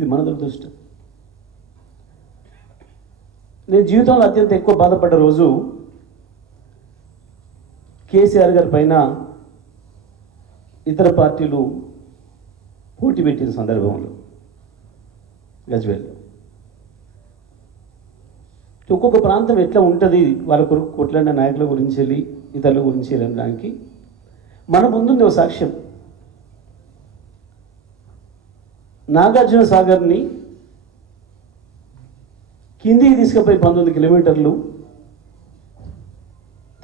ఇది మన దురదృష్టం. నేను జీవితంలో అత్యంత ఎక్కువ బాధపడ్డ రోజు కేసీఆర్ గారి పైన ఇతర పార్టీలు పోటీ పెట్టిన సందర్భంలో గజ్వేల్లో. ఒక్కొక్క ప్రాంతం ఎట్లా ఉంటుంది, వాళ్ళ కొరకు కొట్లాడిన నాయకుల గురించి వెళ్ళి ఇతరుల గురించి వెళ్ళడానికి మన ముందుంది ఒక సాక్ష్యం. నాగార్జున సాగర్ని కిందికి తీసుకుపోయి 19 కిలోమీటర్లు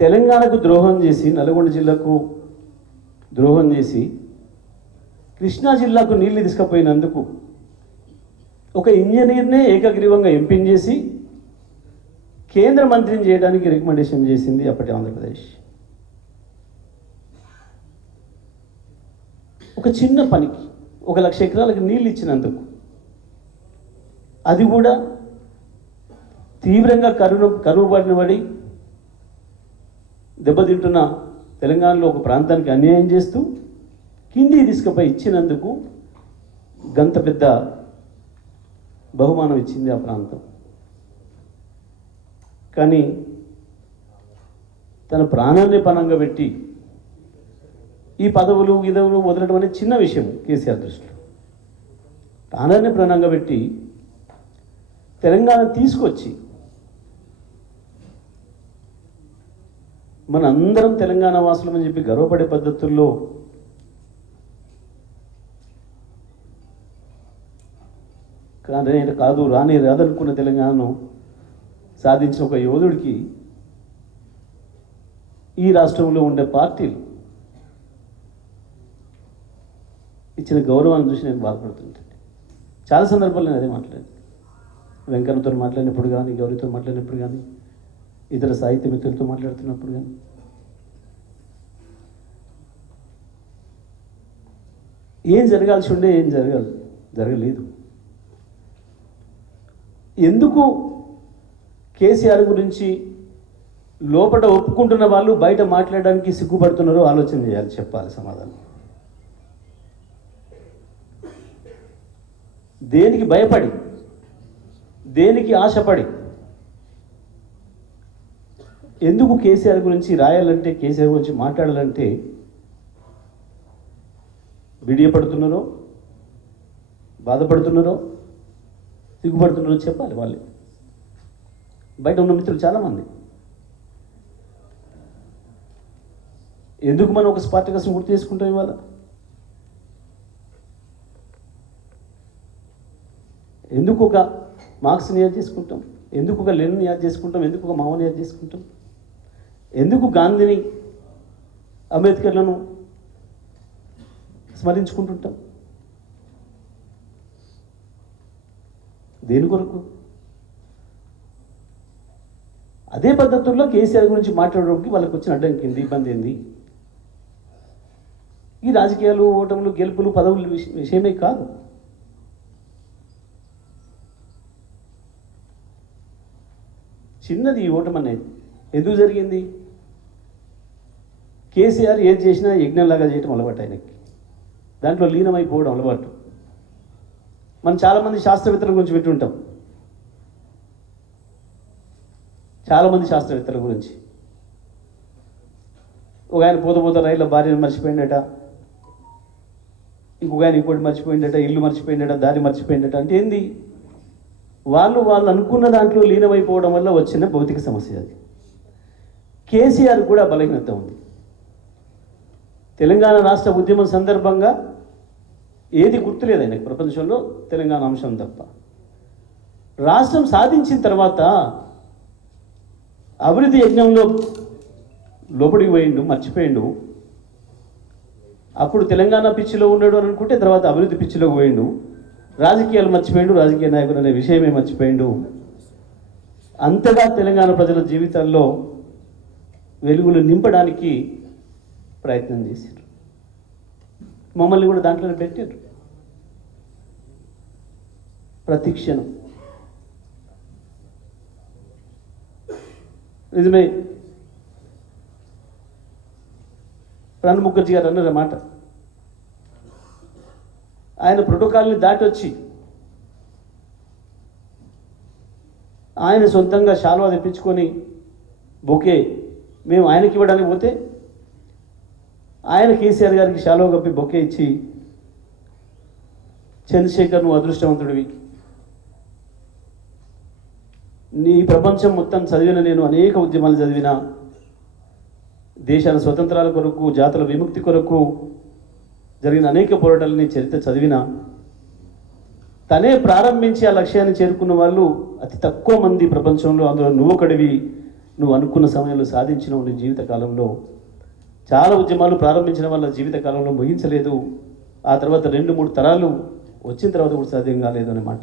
తెలంగాణకు ద్రోహం చేసి, నల్గొండ జిల్లాకు ద్రోహం చేసి, కృష్ణా జిల్లాకు నీళ్లు తీసుకుపోయినందుకు ఒక ఇంజనీర్నే ఏకగ్రీవంగా ఎంపించేసి కేంద్ర మంత్రిని చేయడానికి రికమెండేషన్ చేసింది అప్పటి ఆంధ్రప్రదేశ్. ఒక చిన్న పనికి 1,00,000 ఎకరాలకు నీళ్ళు ఇచ్చినందుకు, అది కూడా తీవ్రంగా కరువు బారిన పడి దెబ్బతింటున్న తెలంగాణలో ఒక ప్రాంతానికి అన్యాయం చేస్తూ కింది తీసుకుపోయి ఇచ్చినందుకు గంత పెద్ద బహుమానం ఇచ్చింది ఆ ప్రాంతం. కానీ తన ప్రాణాన్ని పణంగా పెట్టి ఈ పదవులు గిదవులు వదలడం అనేది చిన్న విషయం కేసీఆర్ దృష్టిలో. ప్రాణాన్ని ప్రాణంగా పెట్టి తెలంగాణ తీసుకొచ్చి మన అందరం తెలంగాణ వాసులమని చెప్పి గర్వపడే పద్ధతుల్లో కాదు రాదనుకున్న తెలంగాణను సాధించిన ఒక యోధుడికి ఈ రాష్ట్రంలో ఉండే పార్టీలు ఇచ్చిన గౌరవాన్ని చూసి నేను బాధపడుతుంటాను. చాలా సందర్భాల్లో నేను అదే మాట్లాడాను. వెంకన్నతో మాట్లాడినప్పుడు కానీ, గౌరీతో మాట్లాడినప్పుడు కానీ, ఇతర సాహిత్య మిత్రులతో మాట్లాడుతున్నప్పుడు కానీ, ఏం జరగాల్సి ఉండే ఏం జరగలేదు. ఎందుకు కేసీఆర్ గురించి లోపల ఒప్పుకుంటున్న వాళ్ళు బయట మాట్లాడడానికి సిగ్గుపడుతున్నారో ఆలోచన చేయాలి, చెప్పాలి సమాధానం. దేనికి భయపడి, దేనికి ఆశపడి, ఎందుకు కేసీఆర్ గురించి రాయాలంటే, కేసీఆర్ గురించి మాట్లాడాలంటే బిడియపడుతున్నారో, బాధపడుతున్నారో, సిగ్గుపడుతున్నారో చెప్పాలి వాళ్ళే. బయట ఉన్న మిత్రులు చాలామంది. ఎందుకు మనం ఒక స్పార్టకస్ని గుర్తు చేసుకుంటాం ఇవాళ? ఎందుకు ఒక మార్క్స్ని యాద్ చేసుకుంటాం? ఎందుకు ఒక లెనిన్ని యాద్ చేసుకుంటాం? ఎందుకు ఒక మావోని యాద్ చేసుకుంటాం? ఎందుకు గాంధీని, అంబేద్కర్లను స్మరించుకుంటుంటాం? దేని కొరకు? అదే పద్ధతుల్లో కేసీఆర్ గురించి మాట్లాడడానికి వాళ్ళకి వచ్చిన అడ్డంకి ఏంది, ఇబ్బంది ఏంది? ఈ రాజకీయాలు, ఓటములు, గెలుపులు, పదవులు విషయమే కాదు. చిన్నది ఈ ఓటమి అనేది. ఎందుకు జరిగింది? కేసీఆర్ ఏది చేసినా యజ్ఞంలాగా చేయటం అలవాటు ఆయనకి. దాంట్లో లీనమైపోవడం అలవాటు. మనం చాలామంది శాస్త్రవేత్తల గురించి వింటుంటాం. చాలామంది శాస్త్రవేత్తల గురించి. ఒక ఆయన పోత రైల్లో భార్యను మర్చిపోయిందట, ఇంకొక ఆయన ఇంకోటి మర్చిపోయిందట, ఇల్లు మర్చిపోయిందట, దారి మర్చిపోయిందట. అంటే ఏంది? వాళ్ళు అనుకున్న దాంట్లో లీనమైపోవడం వల్ల వచ్చిన భౌతిక సమస్య అది. కేసీఆర్ కూడా బలహీనత ఉంది. తెలంగాణ రాష్ట్ర ఉద్యమం సందర్భంగా ఏది గుర్తులేదు ఆయనకు ప్రపంచంలో, తెలంగాణ అంశం తప్ప. రాష్ట్రం సాధించిన తర్వాత అభివృద్ధి యజ్ఞంలో లోపలికి పోయిండు, మర్చిపోయిండు. అప్పుడు తెలంగాణ పిచ్చిలో ఉన్నాడు అని అనుకుంటే తర్వాత అభివృద్ధి పిచ్చిలోకి పోయిండు. రాజకీయాలు మర్చిపోయిండు, రాజకీయ నాయకుడు అనే విషయమే మర్చిపోయిండు. అంతగా తెలంగాణ ప్రజల జీవితాల్లో వెలుగులు నింపడానికి ప్రయత్నం చేశారు. మమ్మల్ని కూడా దాంట్లోనే పెట్టారు. ప్రతి క్షణం నిజమే. ప్రణబ్ ముఖర్జీ గారు అన్నారు మాట. ఆయన ప్రోటోకాల్ని దాటి వచ్చి ఆయన సొంతంగా శాలువా తెప్పించుకొని బొకే మేము ఆయనకి ఇవ్వడానికి పోతే ఆయన కేసీఆర్ గారికి శాలువా కప్పి బొకే ఇచ్చి చంద్రశేఖర్ నువ్వు అదృష్టవంతుడివి, నీ ప్రపంచం మొత్తం చదివిన నేను అనేక ఉద్యమాలు చదివిన, దేశాల స్వతంత్రాల కొరకు జాతుల విముక్తి కొరకు జరిగిన అనేక పోరాటాలని చరిత్ర చదివిన, తనే ప్రారంభించి ఆ లక్ష్యాన్ని చేరుకున్న వాళ్ళు అతి తక్కువ మంది ప్రపంచంలో, అందులో నువ్వు ఒకడివి. నువ్వు అనుకున్న సమయంలో సాధించిన నీ జీవితకాలంలో చాలా ఉద్యమాలు ప్రారంభించిన వాళ్ళ జీవితకాలంలో ముగించలేదు, ఆ తర్వాత 2-3 తరాలు వచ్చిన తర్వాత కూడా సాధ్యం కాలేదు అన్నమాట.